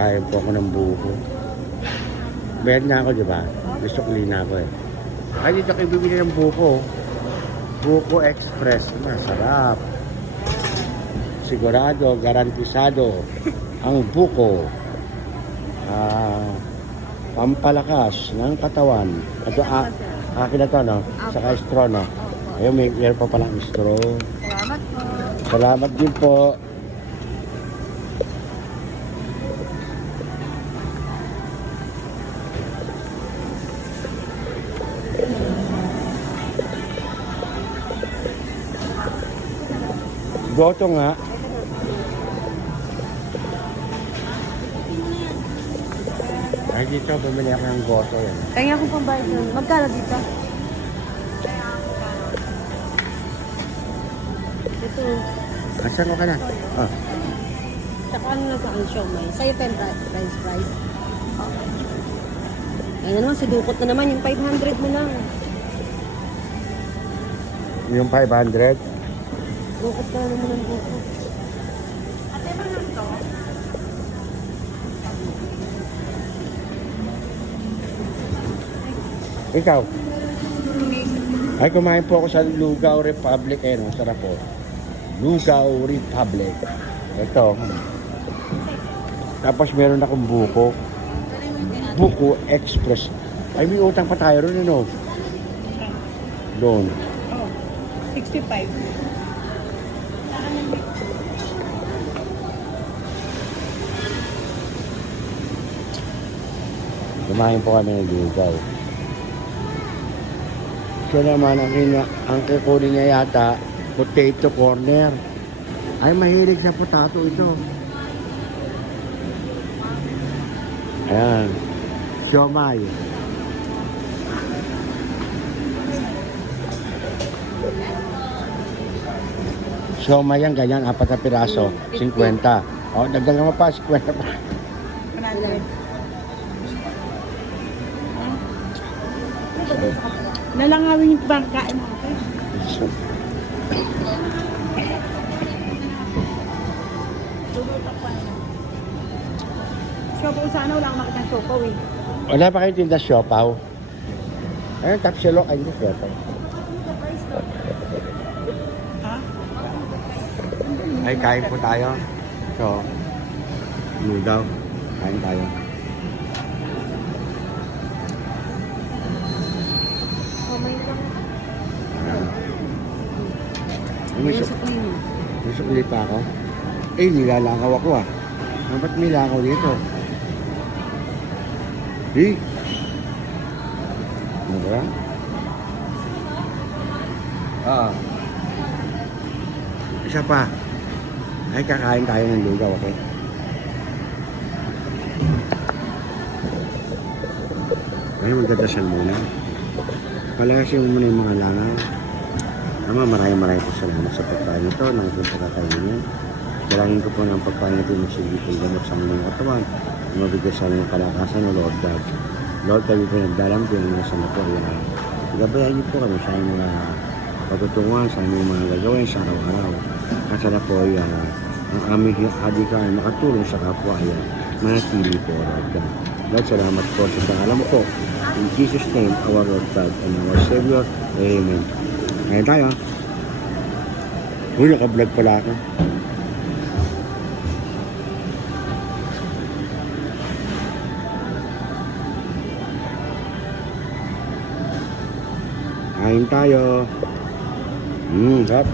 Kakain po ako ng buko. Bayad na ako, di ba? May sukli na ako eh. Ay, dito kayo bibili ng buko. Buko Express. Masarap. Sigurado, garantisado. Ang buko. Pampalakas ng katawan. Ito, akin na to, no? Saka straw, no? Ayun, meron pa palang straw. Salamat po. Salamat din po. Goto nga. Ay, dito, bumili ako ng goto yan. Kaya akong pambayad nun. Magkano dito? Ito. Asan mo ka na? Ah. Saka ano na sa akin show may. Sa'yo pa yung price. Kaya naman, sidukot na naman yung 500 mo lang. Yung 500? Dukot ka na naman ng dukot. Ate mo lang to? Ikaw? Ay, kumain po ako sa Lugaw Republic. Ayun, masarap po. Lugaw Republic. Ito. Tapos meron akong buko. Buko Express. Ay, may utang pa tayo ron, ano? Doon. Oh, 65. Kumain po kami ng lugaw. Siya naman ang kukunin niya yata, potato corner. Ay, mahilig sa potato ito. Ayan. Siomay. Siomay yan, ganyan, 4 na piraso, 50. O, dagdagan mo pa, 50 pa. 100. Nalangawin yung pangkain mo. Siopaw sana, wala akong makita siopaw eh. Wala pa kayo tinda siopaw? Ayun, tapsilok, ayun yung siopaw. Ha? Ay, kain po tayo. So, lugaw. Kain tayo. Kamay lang. May Sa clean. sukli pa ako. Eh, nilalakaw ako ah. Ba't may lakaw dito? Di? Ano ba? Isa pa. Ay, kakain tayo ng lugaw, okay? Ay, magdadasal muna. Palayasin mo muna yung mga langaw. Ama, maraming po salamat sa pagkain ito, ng aking pagkakainin. Dalangin ko po ng pagkain ito ng sigitong gamot sa aming katawan. Mabigay sa aming kalakasan ng Lord God. Lord, kami po nagdalang po yung nasa na po. Gabayan niyo po kami sa aming mga patutunguhan, sa aming mga gagawin sa araw-araw. At sana po ay ang aming adhikain makatulong sa kapwa ay manatili po, Lord God. Lord, salamat po sa pangalan po. In Jesus' name, our Lord God and our Savior. Amen. Ngayon tayo. Uy, naka-vlog pala ako. Kain tayo. Sarap.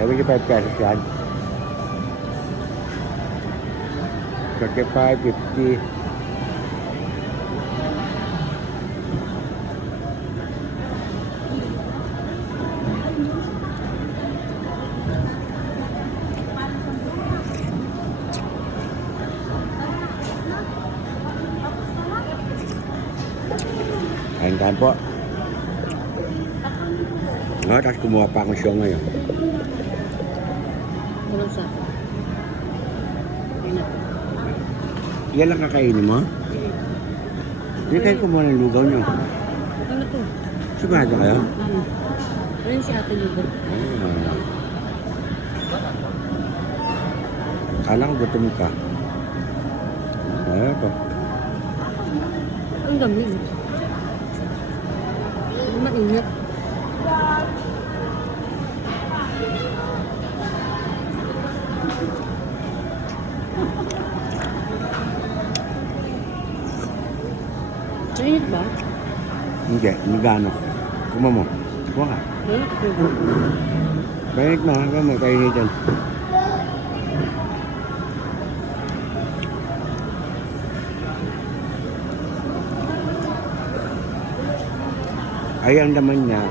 75 pesos yan. 35, 50. Kain po. Tapos kumuha pa akong siya ngayon. Walang sako. Yan lang kakainin mo? Hindi kayo kumuha ng lugaw nyo. Ano to? Sigurado kayo? Ano yung si Ate Lugo? Kala ko gutom ka. Ayaw ko. Ang lamig. Mainit. Mainit ba? Hindi, magano. Kuma mo. Kuha ka. Mainit ko. Mainit na, hanggang mo, kainitin. Ay, ang laman niya,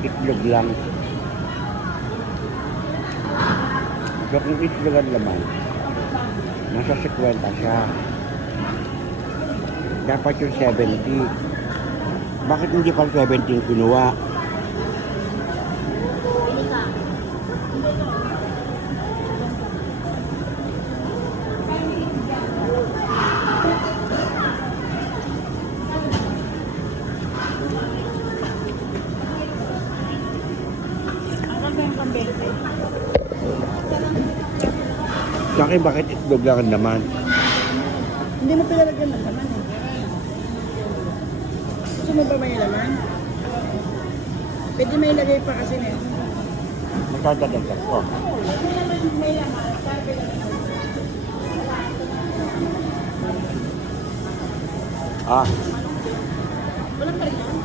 itlog lang. So, kung itlog ang laman, nasa 50 siya. Dapat yung 70. Bakit hindi pa 70 yung kinuha? Sa akin, bakit itlog lang ang laman? Hindi mo pinalagyan ng laman eh. Gusto mo ba may laman? Pwede may lagay pa kasi na. Magdadagdag ko. May laman. Ah, Wala pa rin yan?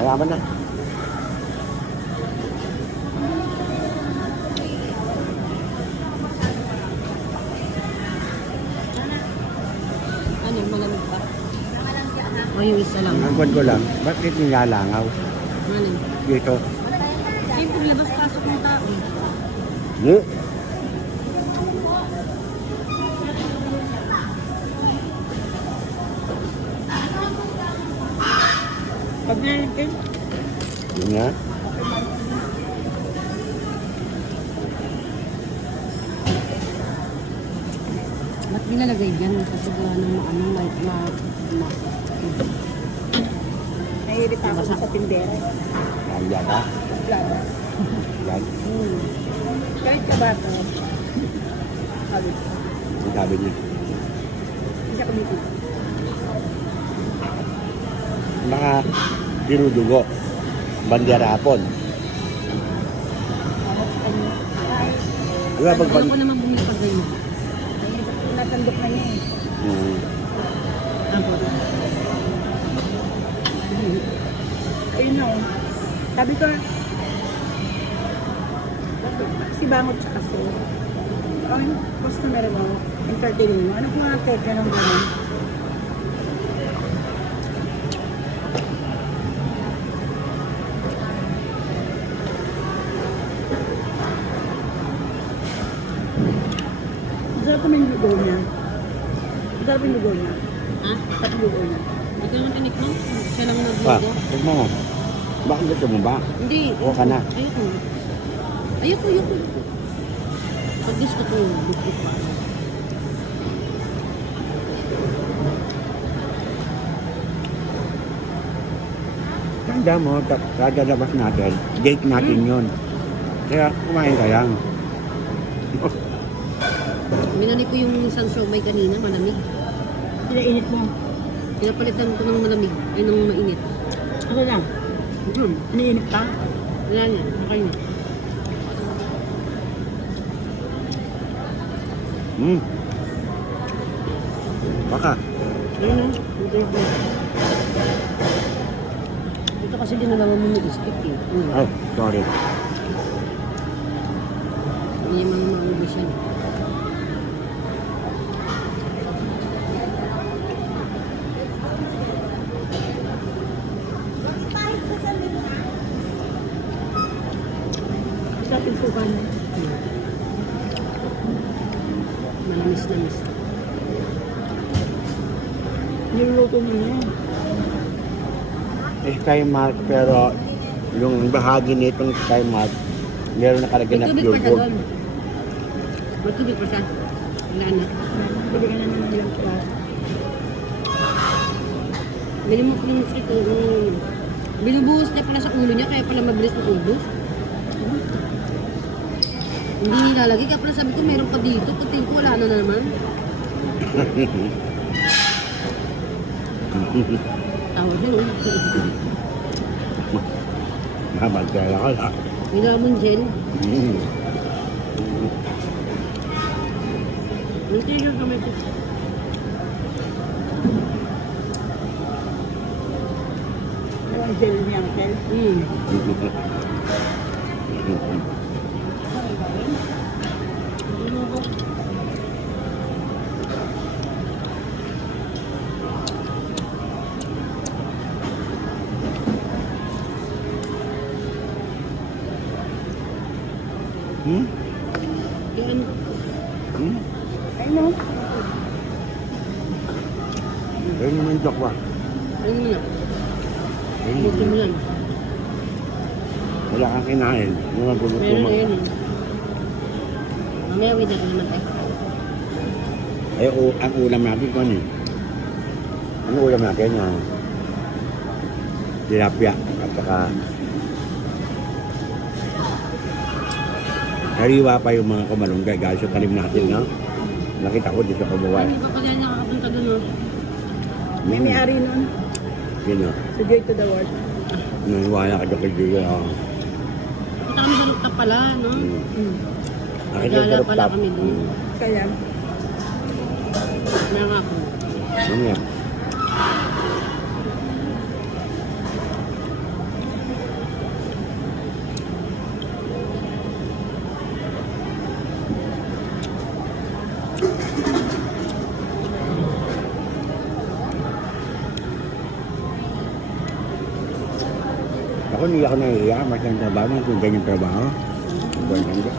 ayaman na. Ano, malamig pa? O yung isa lang. Ang kwan ko lang, bakit nilalangaw? Ano? Dito. Siyempre, labas pasok ng tao. Hmm? Pag narinig, Yun nga. ba't nilalagay dyan? Kasi gawa ng Nahihirip ako sa tindera. Yan yata. Yan. Kahit kabata. Sabi. Ang sabi niya. Isa ko dito. Mga dinudugo. Bandera hapon. Wala bang Ayaw ko naman bumili pag ganyan. Nasandok na niya eh. Hmm. Ako. Ayun na oh. Sabi ko, si Bangot tsaka si ang customer mo, entertaining mo. Ano kung mga kaya ganun ganun? Masarap naman yung lugaw niya. Masarap yung lugaw niya. Ha? Masarap yung lugaw niya. Hindi ka naman tinikman. Siya lang Pa, naglugaw. huwag mo. Bakit gusto mo ba? Hindi. O ka na. Ayoko. Ayoko. Pag gusto ko yung bukit pa. Tanda mo, kagalabas natin. Date natin yun. Kaya kumain ka lang. Minanay ko yung isang siomay kanina, malamig. Pinainit mo? Pinapalitan ko ng malamig, ay ng mainit. Ano lang? Iniinit pa? Wala yan, okay na. Baka. Ayun na, ito kasi dinalaman mo ng stick eh. Ay, sorry. Hindi naman maubos yan. Sa pinsukan. Malamis-lamis. Niluluto mo yan. Sky Mart, pero yung bahagi nitong Sky Mart, meron nakalagay na May tubig pure pa siya gold. doon. May tubig pa siya. Wala na. Pwede ka naman ng ilang kaya. Bili mo ko ng frito. Binubuhos niya pala sa ulo niya, kaya pala mabilis na ubos. Hindi nilalagay. Kaya pala sabi ko, meron pa dito. Pagtingin ko, wala na naman. Tawag yun. Mamagkala ka na. May lemon gel. Hindi yung kamay ko. Yung gel niya, Uncle. Hmm? Yan. Hmm? Ay, no. Ayun naman dok ba? Ano mo na? Ayun Buti mo naman. yan. Wala kang kinain. Mga Meron na gulutong. yan eh. Mamaya wait natin naman tayo. Ay, ang ulam natin ko ano eh. Ang ulam natin yung tilapia at saka nariwa pa yung mga kumalunggay guys sa talim natin, no? Nakita ko dito sa Kabuway. Hindi pa pala nakakapunta dun, no? May may-ari nun. Yun, no? Sa Joy to the World. Naniwala ka dyan kay Julia. Kita kami sa rooftop pala, no? Nakita Nagala sa pala rooftop. kami dun. Kaya, Kaya nga po. Mamaya. Ako hindi ako nahihiya, mas ang trabaho, kung ganyan trabaho. Ganyan ba?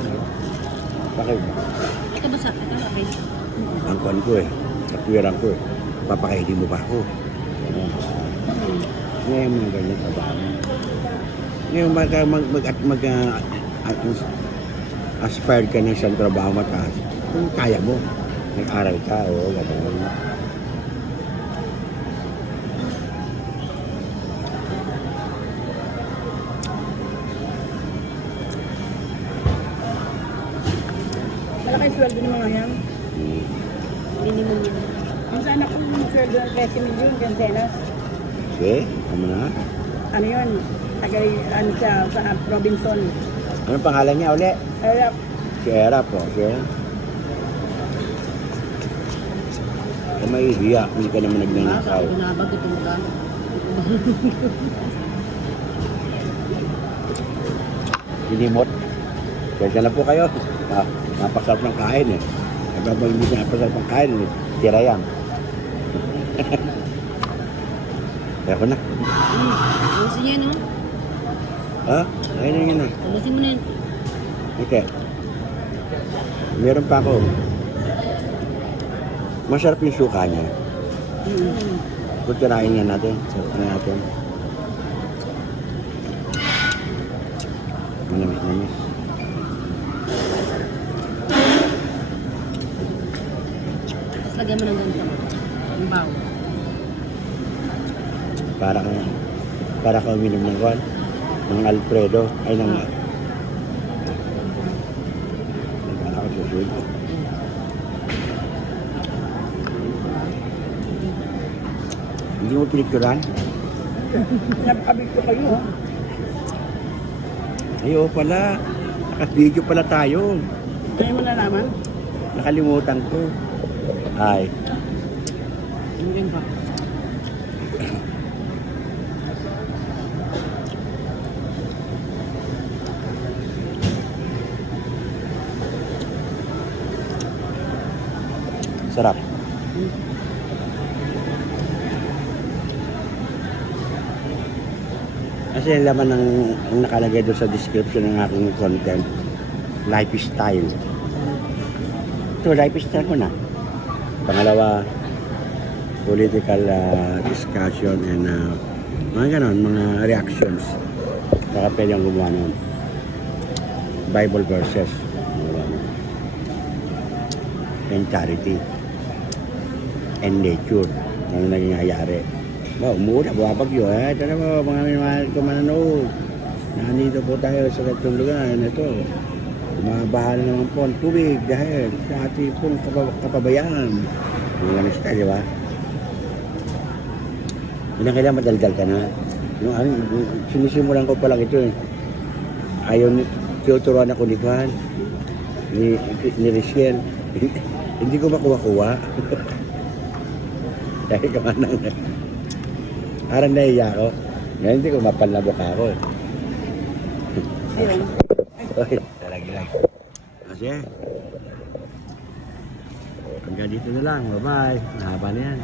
Bakit? Ito ba sa? Ito, okay. Ang kuhan ko eh, katwiran ko eh. Papakainin mo ba ako? Ngayon mga ganyan trabaho. Ngayon aspire ka ng isang trabaho mataas. Kung kaya mo, nag-aral ka o gano'n. malaki sweldo ng mga yan. Minimum yun. Ang sana kung sweldo ng 13 million, Ganselas. Sige, tama na. Ano yun? Tagay, ano sa Robinson. Anong pangalan niya uli? Kaya, Si Era po. Sige. Kung may hiya, hindi ka naman nagnanakaw. Binabag itong ka. Sinimot. Kaya na po kayo. Napasarap ng kain eh. Habang hindi na napasarap ng kain eh. Tira yan. Kaya ko na. Ayusin niya, no? Ha? Ayun na yun na. Ayusin mo na yun. Okay. Meron pa ako. Masarap yung suka niya. Kung tirahin nga natin. Sarap na natin. Manamis-namis. Tapos lagyan mo ng ganito. Ang bawo. Para ka uminom ng kwan. Ng Alfredo. Ay, ng... Para ka susunod. Hindi mo pinicturan? napakabig ko kayo, ha? Ayo pala. Naka-video pala tayo. Kaya mo na naman. Nakalimutan ko. Ay. Hindi pa. Sarap. Kasi ang laman ng ang nakalagay doon sa description ng aking content, lifestyle. Ito, lifestyle ko na. Pangalawa, political discussion and mga ganon, mga reactions. Saka pwede ang gumawa nun. Bible verses. And charity. And nature. Ano naging hayari. Umuuna, bumabagyo. Ito na po, mga minamahal ko mananood. Nandito po tayo sa gatong lugar. Ito. Bumabaha na naman po ang tubig dahil sa ating pong kapabayaan. Yung ano siya, di ba? Hindi na kailangan madaldal ka na. Sinisimulan ko pa lang ito eh. Ayaw, tinuturuan ako ni Juan, ni Rachel. Hindi ko makuha-kuha. Dahil ka man nang parang naiya ko. Ngayon hindi ko mapalabok ako. Ayun. Oy, talagi lang. Kasi, hanggang dito na lang. Bye-bye. Mahaba na yan.